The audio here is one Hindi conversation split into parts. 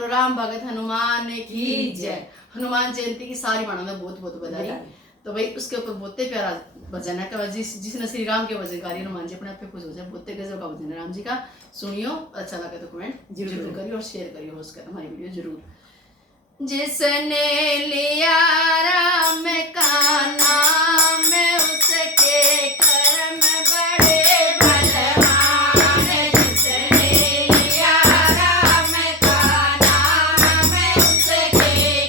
बोलो राम भगत हनुमान की जय। हनुमान जयंती की सारी मानव में बहुत बहुत बधाई। तो भाई उसके ऊपर बहुत ही प्यारा भजन है कि जिसने श्री राम के भजन गारी हनुमान जी अपने आप पे खुश हो जाए। बहुत गजब का भजन है राम जी का। सुनियो, अच्छा लगे तो कमेंट जरूर करियो और शेयर करियो होस्ट कर हमारी वीडियो जरूर। जिसने लिया राम का नाम उसके कर्म बड़े बलवान। जिसने लिया राम का नाम उसके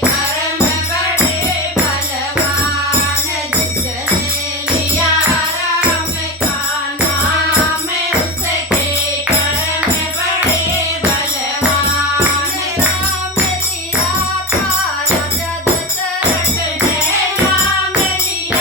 कर्म बड़े बलवान। जिसने लिया राम का नाम उसके कर्म बड़े बलवान। राम लिया था राजा दशरथ ने, राम लिया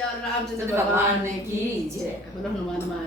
और रामचंद्र भगवान की जय। बोलो हनुमान महाराज